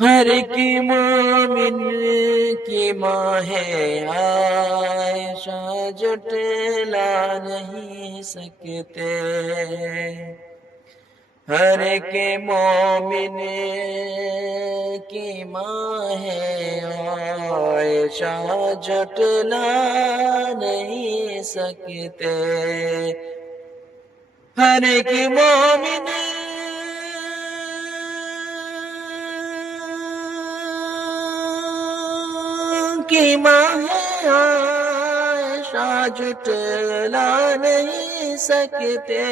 ہر ایک مومن کی ماں ہے عائشہ، جھٹلا نہیں سکتے۔ ہر ایک مومن کی ماں ہے عائشہ، جھٹلا نہیں سکتے۔ ہر ایک مومن کی ماں ہے عائشہ، جھٹلا نہیں سکتے۔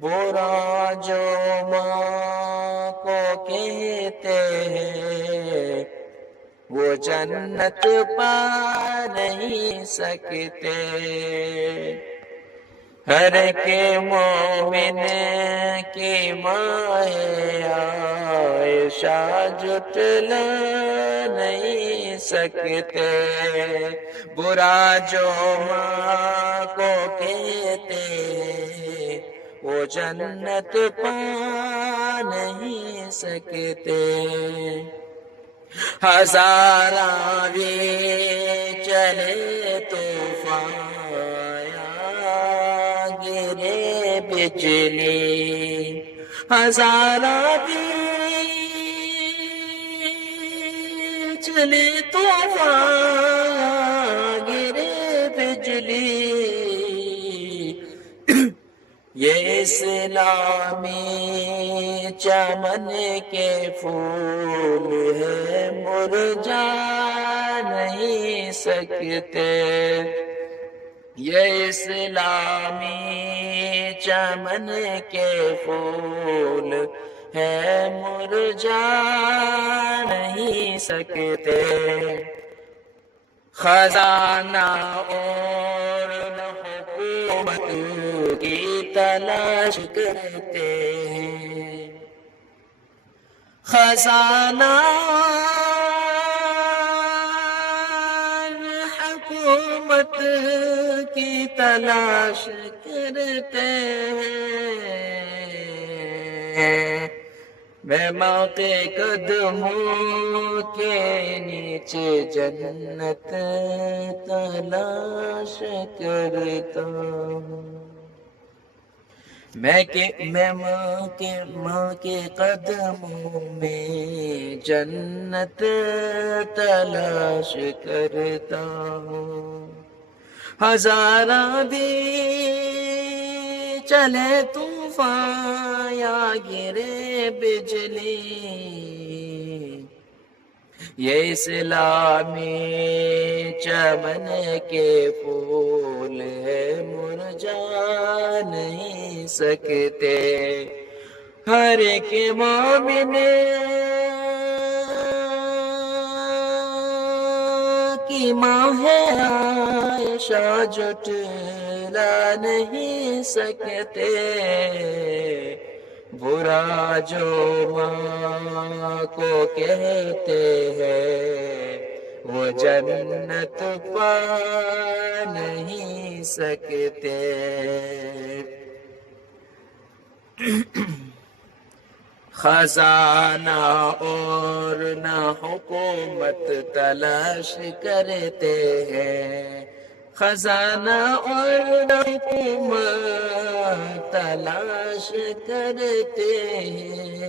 برا جو ماں کو کہتے ہیں، وہ جنت پا نہیں سکتے۔ ہر ایک مومن کی ماں ہے عائشہ، جھٹلا نہیں سکتے۔ برا جو ماں کو کہتے ہیں، وہ جنت پا نہیں سکتے۔ ہزاراں بھی چلے طوفان، گرے بجلی، ہزاراں بھی چلے طوفان، گرے بجلی، یہ اسلامی چمن کے پھول ہے، مرجھا نہیں سکتے۔ یہ اسلامی چمن کے پھول ہے، مرجھا نہیں سکتے۔ خزانہ اور نہ حکومت کی تلاش کرتے ہیں، خزانہ حکومت کی تلاش کرتے ہیں۔ میں ماں کے قدموں کے نیچے جنت تلاش کرتا ہوں۔ میں ماں کے قدموں میں جنت تلاش کرتا ہوں۔ ہزاراں بھی چلے طوفان یا گرے بجلی، یہ اسلامی چمن کے پھول ہے، مرجھا نہیں سکتے۔ ہر ایک مومن کی ماں ہے عائشہ، جھٹلا نہیں سکتے۔ برا جو ماں کو کہتے ہیں، وہ جنت پا نہیں سکتے۔ خزانہ اور نہ حکومت تلاش کرتے ہیں، خزانہ اور نہ حکومت تلاش کرتے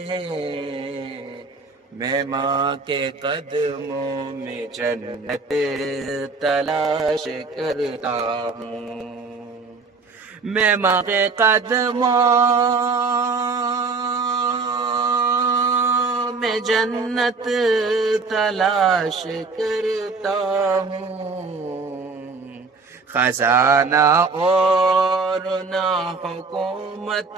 ہیں۔ میں ماں کے قدموں میں جنت تلاش کرتا ہوں۔ میں ماں کے قدموں میں جنت تلاش کرتا ہوں۔ خزانہ اور نہ حکومت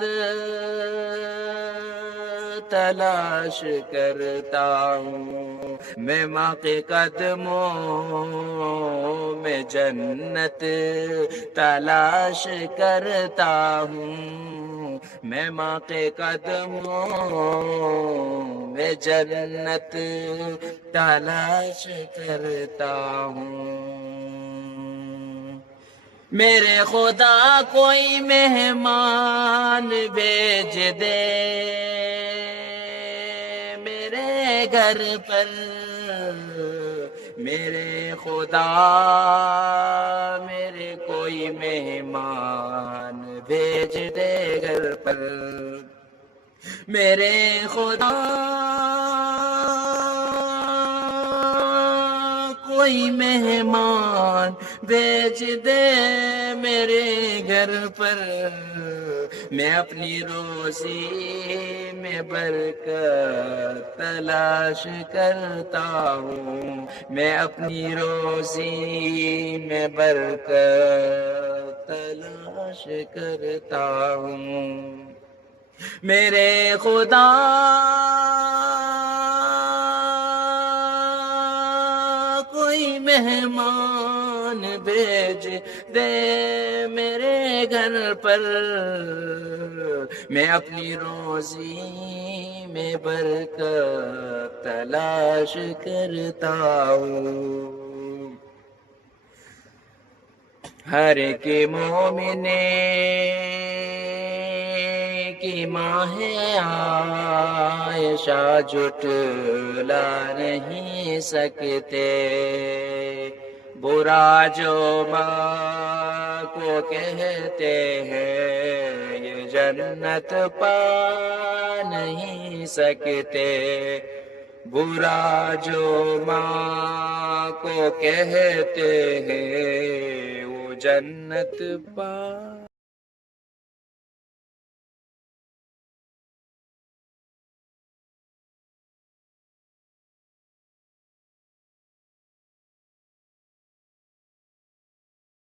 تلاش کرتا ہوں۔ میں ماں کے قدموں میں جنت تلاش کرتا ہوں۔ میں ماں کے قدموں میں جنت تلاش کرتا ہوں۔ میرے خدا کوئی مہمان بھیج دے، میرے گھر پر، میرے خدا میرے کوئی مہمان بھیج دے گھر پر، میرے خدا کوئی مہمان بھیج دے میرے گھر پر، میں اپنی روزی میں برکت تلاش کرتا ہوں، میں اپنی روزی میں برکت تلاش کرتا ہوں، میرے خدا کوئی مہمان بھیج دے میرے گھر پر، میں اپنی روزی میں برکت تلاش کرتا ہوں، ہر ایک مومن کی ماں ہے عائشہ جھٹلا نہیں سکتے، برا جو ماں کو کہتے ہیں یہ جنت پا نہیں سکتے، برا جو ماں کو کہتے ہیں وہ جنت پا